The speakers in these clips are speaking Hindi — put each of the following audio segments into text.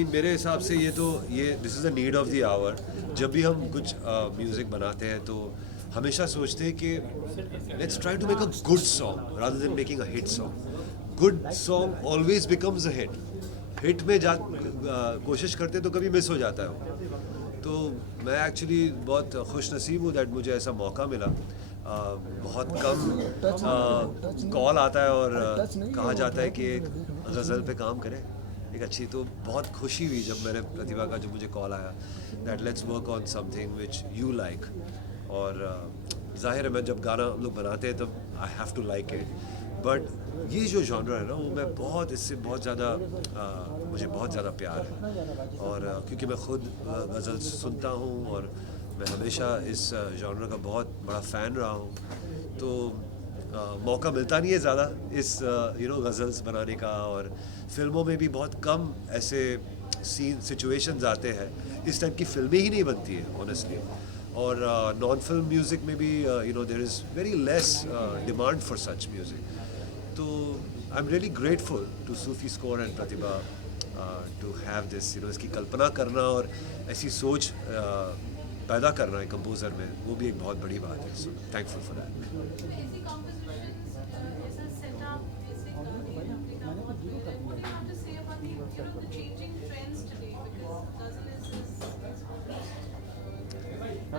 मीन मेरे हिसाब से ये this is the need of the hour. जब भी हम कुछ म्यूज़िक बनाते हैं तो हमेशा सोचते हैं कि let's try to make a good song rather than making a hit song. Good song always becomes a hit. Hit में कोशिश करते तो कभी मिस हो जाता है वो. तो मैं एक्चुअली बहुत खुश नसीब हूँ दैट मुझे ऐसा मौका मिला. बहुत कम कॉल आता है और कहा जाता है कि एक गज़ल पे काम करें एक अच्छी. तो बहुत खुशी हुई जब मैंने प्रतिभा का जो मुझे कॉल आया that let's work on something which you like. और जाहिर है मैं जब गाना हम लोग बनाते हैं तब I have to like it. But ये जो जॉनर है ना वो मैं बहुत इससे बहुत ज़्यादा मुझे बहुत ज़्यादा प्यार है. और क्योंकि मैं खुद गज़ल सुनता हूँ और मैं हमेशा इस जॉनर का बहुत बड़ा फ़ैन रहा हूँ. तो मौका मिलता नहीं है ज़्यादा इस गज़ल्स बनाने का. और फिल्मों में भी बहुत कम ऐसे सीन सिचुएशंस आते हैं. इस टाइप की फिल्में ही नहीं बनती है ऑनेस्टली. और नॉन फिल्म म्यूज़िक में भी there is very less demand for such music. तो I am really grateful to Sufi score and Pratibha to have this इसकी कल्पना करना और ऐसी सोच पैदा करना है कंपोज़र में. वो भी एक बहुत बड़ी बात है. So thankful for that.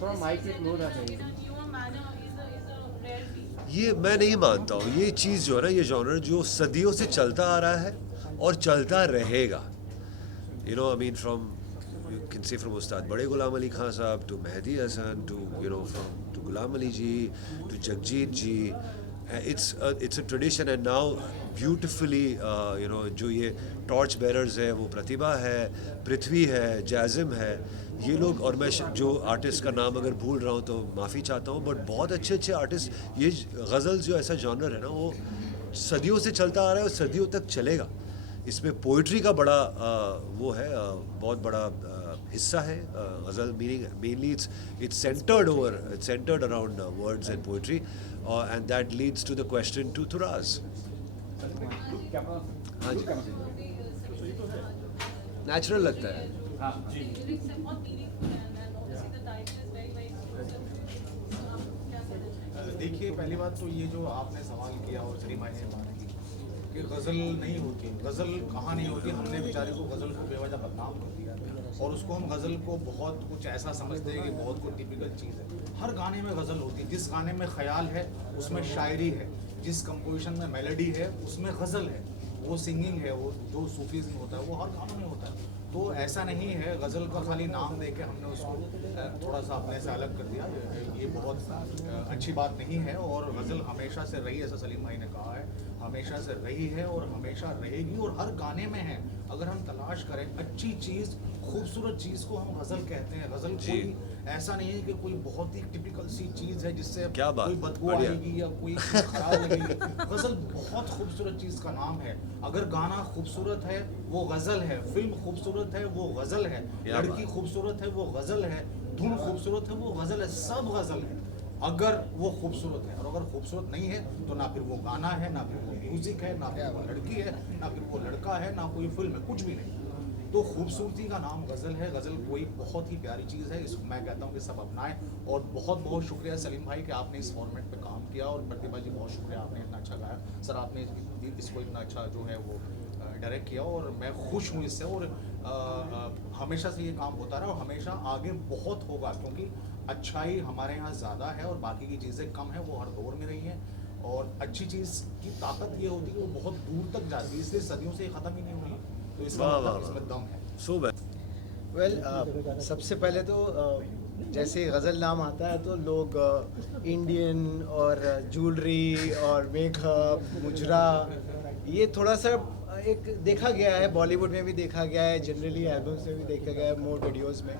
थोड़ा माइक से क्लोज आ जाइए. ये मैं नहीं मानता हूँ. ये चीज़ जो है ना ये जॉनर जो सदियों से चलता आ रहा है और चलता रहेगा. I mean from you can say from Ustad Bade Ghulam Ali Khan Sahab to Mehdi Hasan to to Ghulam Ali ji to Jagjit ji. It's a tradition and now beautifully जो ये टॉर्च बेरर्स है वो प्रतिभा है, पृथ्वी है, जाजिम है. ये लोग और मैं जो आर्टिस्ट का नाम अगर भूल रहा हूँ तो माफ़ी चाहता हूँ. बट बहुत अच्छे अच्छे आर्टिस्ट. ये गज़ल जो ऐसा जॉनर है ना वो सदियों से चलता आ रहा है और सदियों तक चलेगा. इसमें पोइट्री का बड़ा वो है बहुत बड़ा हिस्सा है. Ghazal meaning mainly it's centred around words and poetry and that leads to the question to थुराज. हाँ जी नेचुरल लगता है. देखिए पहली बात तो ये जो आपने सवाल किया और सलीम भाई ने बात की कि गज़ल नहीं होती. गज़ल कहाँ नहीं होती. हमने बेचारे को गज़ल को बेवजह बदनाम कर दिया और उसको हम गज़ल को बहुत कुछ ऐसा समझते हैं कि बहुत कुछ टिपिकल चीज़ है. हर गाने में गज़ल होती है. जिस गाने में ख्याल है उसमें शायरी है. जिस कंपोजिशन में मेलोडी है उसमें गज़ल है. वो सिंगिंग है. वो जो सूफीज़्म होता है वो हर गानों में होता है. तो ऐसा नहीं है गज़ल का खाली नाम दे के हमने उसको थोड़ा सा अपने से अलग कर दिया. ये बहुत अच्छी बात नहीं है. और गज़ल हमेशा से रही ऐसा सलीम भाई ने कहा है हमेशा से रही है और हमेशा रहेगी और हर गाने में है. अगर हम तलाश करें अच्छी चीज़ खूबसूरत चीज़ को हम गज़ल कहते हैं. गज़ल कोई ऐसा नहीं है कि कोई बहुत ही टिपिकल सी चीज़ है जिससे कोई बदबू आएगी या कोई खराब लगेगी. गज़ल बहुत खूबसूरत चीज़ का नाम है. अगर गाना खूबसूरत है वो गज़ल है. फिल्म खूबसूरत है वो गज़ल है. लड़की खूबसूरत है वो गज़ल है. धुन खूबसूरत है वो गज़ल है. सब गज़ल है अगर वो खूबसूरत है. और अगर खूबसूरत नहीं है तो ना फिर वो गाना है ना फिर वो म्यूज़िक है ना फिर वो लड़की है ना फिर वो लड़का है ना कोई फिल्म है. कुछ भी नहीं. तो खूबसूरती का नाम गज़ल है. गज़ल कोई बहुत ही प्यारी चीज़ है. इसको मैं कहता हूँ कि सब अपनाएं. और बहुत बहुत शुक्रिया सलीम भाई कि आपने इस फॉर्मेट पे काम किया. और प्रतिभा जी बहुत शुक्रिया आपने इतना अच्छा गाया. सर आपने इसको इतना अच्छा जो है वो डायरेक्ट किया और मैं खुश हूँ इससे. और हमेशा से ये काम होता रहा और हमेशा आगे बहुत होगा क्योंकि अच्छाई हमारे यहाँ ज़्यादा है और बाकी की चीज़ें कम है. वो हर दौर में रही हैं और अच्छी चीज़ की ताकत ये होती है वो बहुत दूर तक जाती है. इसलिए सदियों से ख़त्म ही नहीं हुई. तो इसमें दम है. सो वेल सबसे पहले तो जैसे गज़ल नाम आता है तो लोग इंडियन और ज्वेलरी और मेकअप मुजरा ये थोड़ा सा एक देखा गया है. बॉलीवुड में भी देखा गया है. जनरली एल्बम्स में भी देखा गया है. मोर वीडियोस में.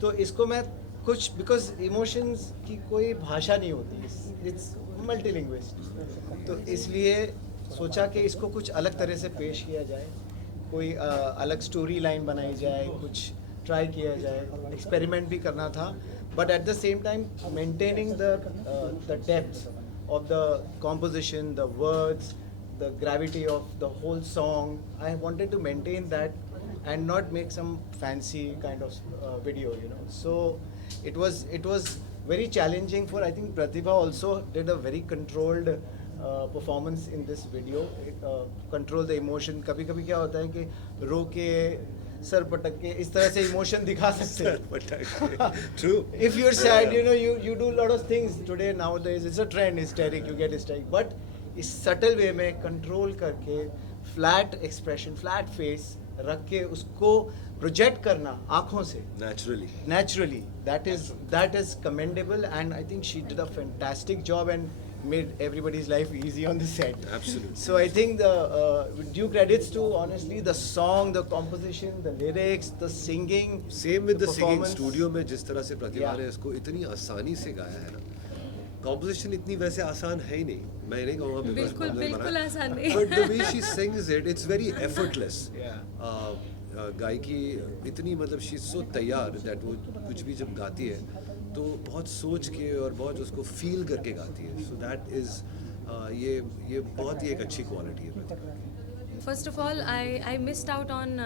तो इसको मैं कुछ बिकॉज इमोशंस की कोई भाषा नहीं होती. इट्स मल्टीलिंग्विस्ट. तो इसलिए सोचा कि इसको कुछ अलग तरह से पेश किया जाए. कोई अलग स्टोरी लाइन बनाई जाए. कुछ ट्राई किया जाए. एक्सपेरिमेंट भी करना था. But at the same time maintaining the depth of the composition, the words, the gravity of the whole song. I wanted to maintain that and not make some fancy kind of video, you know. So it was very challenging for, I think Pratibha also did a very controlled performance in this video. Control the emotion. कभी कभी क्या होता है कि रो के सर पटक के इस तरह से इमोशन दिखा सकते हैं. True. If you're sad, you know, you do a lot of things today, nowadays it's a trend, hysteric, you get hysteric, but इस subtle way में control करके flat expression, flat face रख के उसको project करना आँखों से naturally, that is commendable, and I think she did a fantastic job and made everybody's life easy on the set. Absolutely. So I think the due credits to, honestly, the song, the composition, the lyrics, the singing. Same with the singing. performance. Studio में जिस तरह से प्रतिभा Yeah. ने इसको इतनी आसानी से गाया है ना, कॉम्पोजिशन इतनी वैसे आसान है ही नहीं, मैं नहीं कहूँगा because बिल्कुल उन्होंने बिल्कुल बनाया। आसान नहीं But the way she sings it, it's very effortless. Yeah. गायकी इतनी मतलब शी सो तैयार दैट वो कुछ भी जब गाती है तो बहुत सोच के और बहुत उसको फील करके गाती है. सो दैट इज ये बहुत ही एक अच्छी क्वालिटी है. First of all, I missed out on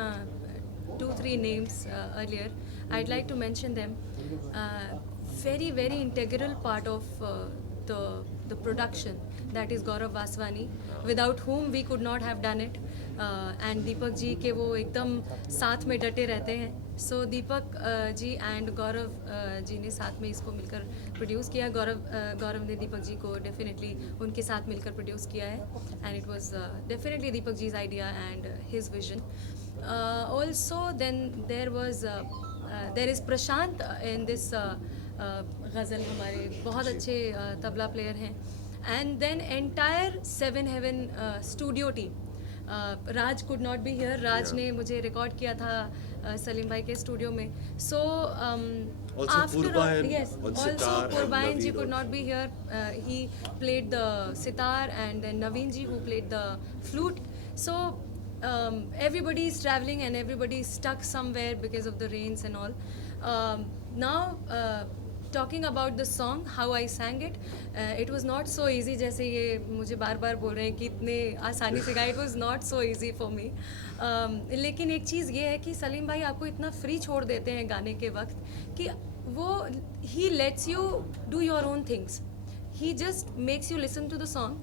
2-3 names earlier. I'd like to mention them. Very very integral part of the production, that is Gaurav Vaswani, without whom we could not have done it. And Deepak ji के वो एकदम साथ में डटे रहते हैं. So Deepak ji and Gaurav ji ने साथ में इसको मिलकर प्रोड्यूस किया. गौरव ने दीपक जी को डेफिनेटली उनके साथ मिलकर प्रोड्यूस किया है, and it was definitely Deepak ji's idea and his vision. Also then there is Prashant in this ghazal. हमारे बहुत अच्छे तबला प्लेयर हैं. And then entire 7 Heaven studio team. Raj could not be here. Raj ने मुझे रिकॉर्ड किया था सलीम भाई के स्टूडियो में. सो sitar and Purbain ji Naveen could not be here. He played the sitar, and then Naveen ji who played the flute. So everybody is traveling and everybody is stuck somewhere because of the rains and all. Now talking about the song, how I sang it, it was not so easy. जैसे ये मुझे बार बार बोल रहे हैं कि इतने आसानी से गाया, it was not so easy for me. लेकिन एक चीज़ ये है कि सलीम भाई आपको इतना फ्री छोड़ देते हैं गाने के वक्त कि वो he lets you do your own things. He just makes you listen to the song.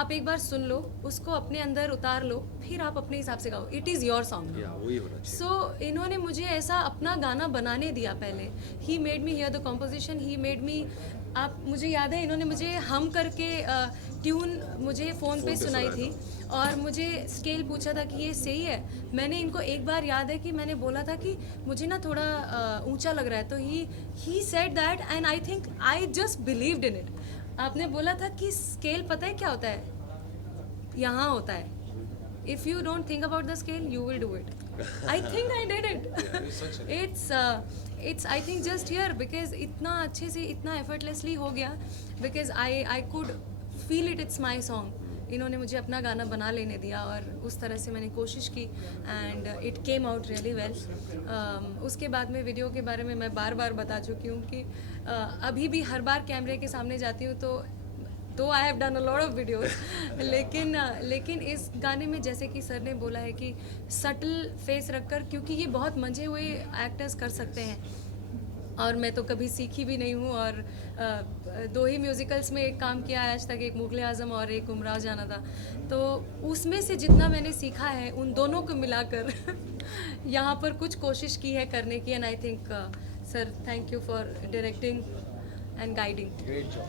आप एक बार सुन लो, उसको अपने अंदर उतार लो, फिर आप अपने हिसाब से गाओ. It is your song. वही होना चाहिए. सो इन्होंने मुझे ऐसा अपना गाना बनाने दिया पहले. He made me here the composition, he made me. आप मुझे याद है इन्होंने मुझे हम करके ट्यून मुझे फ़ोन पे सुनाई थी और मुझे स्केल पूछा था कि ये सही है. मैंने इनको एक बार याद है कि मैंने बोला था कि मुझे ना थोड़ा ऊंचा लग रहा है, तो he said that and I think I just believed in it. आपने बोला था कि स्केल पता है क्या होता है, यहाँ होता है. If you don't think about the scale you will do it. I think I did it. It's I think just here because इतना अच्छे से इतना एफर्टलेसली हो गया because I could feel it. It's my song. इन्होंने मुझे अपना गाना बना लेने दिया और उस तरह से मैंने कोशिश की and it came out really well. उसके बाद में वीडियो के बारे में मैं बार बार बता चुकी हूँ कि अभी भी हर बार कैमरे के सामने जाती हूँ तो I have done a lot of videos. लेकिन इस गाने में जैसे कि सर ने बोला है कि सटल फेस रखकर, क्योंकि ये बहुत मंझे हुए एक्टर्स कर सकते हैं और मैं तो कभी सीखी भी नहीं हूँ. और 2 ही म्यूज़िकल्स में एक काम किया है आज तक, एक मुग़ल आज़म और एक उमराव जाना था. तो उसमें से जितना मैंने सीखा है उन दोनों को मिलाकर यहाँ पर कुछ कोशिश की है करने की. And I think sir thank you for directing and guiding. Great job.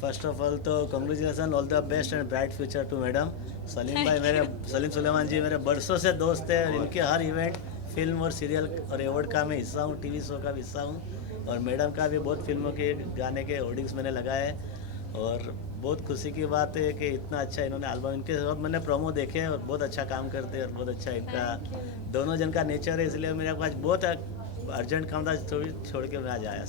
First of all तो congratulation, all the best and bright future to madam. Salim भाई सलीम सुलेमान जी मेरे बरसों से दोस्त हैं. इनके हर इवेंट, फिल्म और सीरियल और अवार्ड का मैं हिस्सा हूँ, टीवी शो का भी हिस्सा हूँ. और मैडम का भी बहुत फिल्मों के गाने के होर्डिंग्स मैंने लगाए हैं और बहुत खुशी की बात है कि इतना अच्छा इन्होंने एल्बम, इनके साथ मैंने प्रोमो देखे और बहुत अच्छा काम करते हैं और बहुत अच्छा इनका दोनों जन का नेचर है. इसलिए मेरे पास बहुत अर्जेंट काम था, छोड़ के मैं आज आया.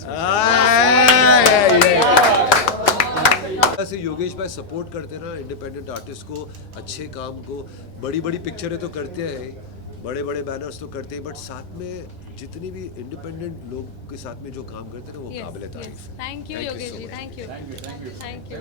ऐसे योगेश भाई सपोर्ट करते ना इंडिपेंडेंट आर्टिस्ट को, अच्छे काम को. बड़ी बड़ी पिक्चरें तो करते हैं, बड़े बड़े बैनर्स तो करते हैं, बट साथ में जितनी भी इंडिपेंडेंट लोग के साथ में जो काम करते हैं ना वो काबिल तारीफ. Thank you Yogesh ji. Thank you.